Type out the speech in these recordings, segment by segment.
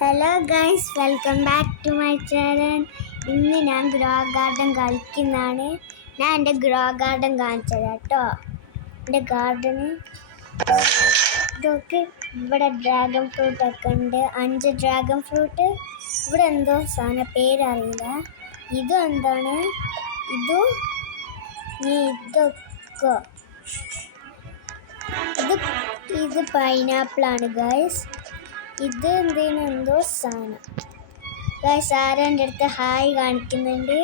Hello guys, welcome back to my channel. ഇന്ന് ഞാൻ grow garden കളിക്കുന്നതാണ്. ഞാൻ എൻ്റെ ഗ്രോ ഗാർഡൻ കാണിച്ചത് കേട്ടോ. എൻ്റെ ഗാർഡന് ഇതൊക്കെ ഇവിടെ ഡ്രാഗൺ ഫ്രൂട്ട് ഒക്കെ ഉണ്ട്. 5 ഡ്രാഗൺ ഫ്രൂട്ട്. ഇവിടെ എന്തോ സാധനം പേരറിയില്ല. ഇതും എന്താണ് ഇതൊക്കെ ഇത് പൈനാപ്പിളാണ് ഗൈസ്. ഇത് എന്തോ സാധനം ഗൈസ്. ആരെൻ്റെ അടുത്ത് ഹായ് കാണിക്കുന്നുണ്ട്.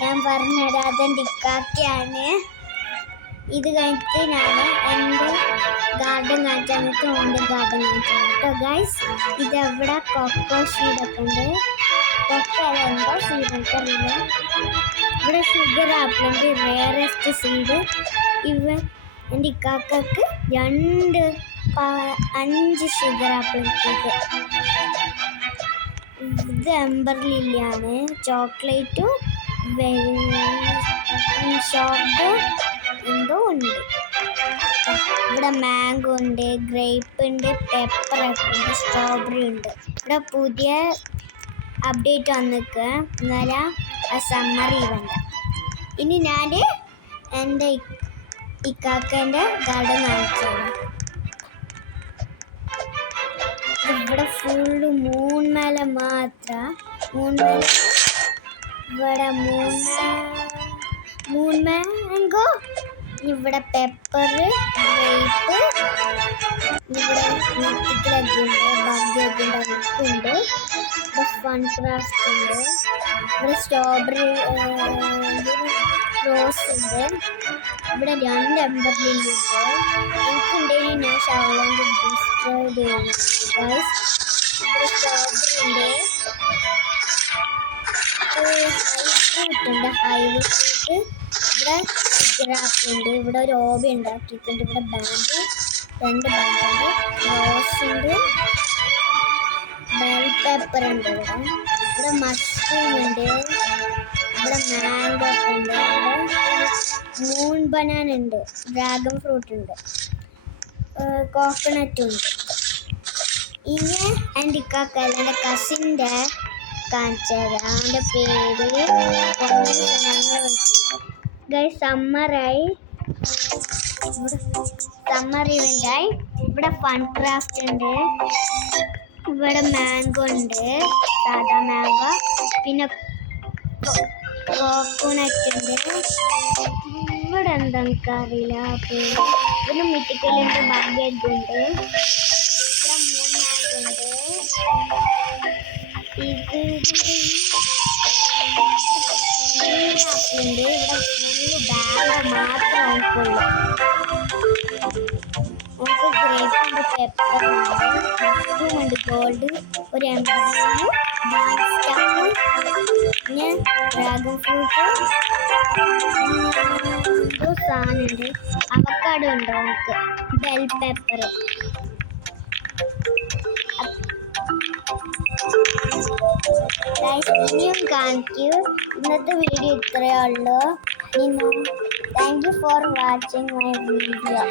ഞാൻ പറഞ്ഞുതരാം, അതെൻ്റെ ഇക്കാക്കയാണ്. ഇത് കഴിഞ്ഞിട്ട് ഞാൻ എൻ്റെ ഗാർഡൻ കാണിച്ചാൽ എന്നിട്ട് ഓൻ്റെ ഗാർഡൻ കാണിച്ചാൽ കേട്ടോ ഗൈസ്. ഇതെവിടെ കൊക്കോ സീഡൊക്കെ ഉണ്ട്. കൊക്കോ അതെന്തോ സീഡ് എനിക്കറിയില്ല. ഇവിടെ ഷുഗർ ആപ്പിളുണ്ട്, റേറസ്റ്റ് സീഡ്. എൻ്റെ ഇക്കാക്കക്ക് 5 ഷുഗർ ആപ്പിൾ കിട്ടിയത്. ഇത് എംബർ ലില്ലിയാണ്. ചോക്ലേറ്റും ഷോപ്പ് എന്തോ ഉണ്ട്. ഇവിടെ മാംഗോ ഉണ്ട്, ഗ്രേപ്പ് ഉണ്ട്, പെപ്പർ ഉണ്ട്, സ്ട്രോബെറി ഉണ്ട്. ഇവിടെ പുതിയ അപ്ഡേറ്റ് വന്നിക്കുക എന്നാലും സമ്മർ ഇവൻ്റ്. ഇനി ഞാൻ എൻ്റെ ഇക്കാക്കൻ്റെ ഗാർഡൻ കാണിച്ചത്. ഇവിടെ ഫുള്ള് മൂൺമല മാത്രം. ഇവിടെ മൂൺമാങ്കോ, ഇവിടെ പെപ്പർ, ഗ്രേപ്പ്, ഇവിടെ നെറ്റിക്കലൊക്കെ ഉണ്ട്, ബഗ്ഗൊക്കെ ഉണ്ട്. ഇവിടെ ഫൺ ക്രാഫ്റ്റ് ഉണ്ട്. ഇവിടെ സ്ട്രോബെറി റോസ് ഉണ്ട്. ഇവിടെ 2 എംബർ ലില്ലി ഉണ്ട്. എനിക്കുണ്ടെങ്കിൽ ഞാൻ ഷവർലൈൻ ഡിസ്ട്രോയ് ചെയ്യുന്നു ഗൈസ്. ഇവിടെ സ്ട്രോബെറി ഉണ്ട്, ഫ്രൂട്ട് ഉണ്ട്, ഹൈവ് ഫ്രൂട്ട്. ഇവിടെ ഗ്രാപ്പ് ഉണ്ട്. ഇവിടെ ഒരു ഓബി ഉണ്ടാക്കിയിട്ടുണ്ട്. ഇവിടെ ബാമ്പ് 2 ബാമ്പുണ്ട്, റോസ് ഉണ്ട്, ബെൽ പെപ്പർ ഉണ്ട്. ഇവിടെ മഷ്റൂം ഉണ്ട്. ഇവിടെ മാംഗോ ഒക്കെ ഉണ്ട്. ഇവിടെ മൂൺ ബനാന ഉണ്ട്, ഡ്രാഗൺ ഫ്രൂട്ട് ഉണ്ട്, കോക്കനട്ട് ഉണ്ട്. ഇനി എൻ്റെ ഇക്കാക്കല്ല, എൻ്റെ കസിൻ്റെ കാണിച്ചത്. അവൻ്റെ പേര് ഗൈസ്. സമ്മർ ഇവൻ്റായി. ഇവിടെ ഫൺ ക്രാഫ്റ്റ് ഉണ്ട്. ഇവിടെ മാംഗോ ഉണ്ട്, സാധാ മാംഗോ. പിന്നെ കോക്കനട്ട് ഉണ്ട്. ഇവിടെ എന്താ എനിക്കറിയില്ല പേര്. ഇവിടെ മിറ്റിക്കലുണ്ട്, ബഗ്ഗുണ്ട്. ഇവിടെ 3 മാംഗോ ഉണ്ട്. ഉണ്ട്. ഇവിടെ ഫുള്ള് ബാഗ് മാത്രം ഉള്ളു. നമുക്ക് ഗ്രേപ്പുണ്ട്, പെപ്പറുണ്ട്, മഷ്റൂമുണ്ട്, ഗോൾഡ്, ഒരു എംബ്രോയിഡറി, പിന്നെ ഡ്രാഗൺ ഫ്രൂട്ട്, എന്തോ സാധനമുണ്ട്, അവക്കാഡോ ഉണ്ട്, നമുക്ക് ബെൽ പെപ്പർ. ഇനിയും കാണിക്കൂ. ഇന്നത്തെ വീഡിയോ ഇത്രയേ ഉള്ളൂ. Thank you for watching my video.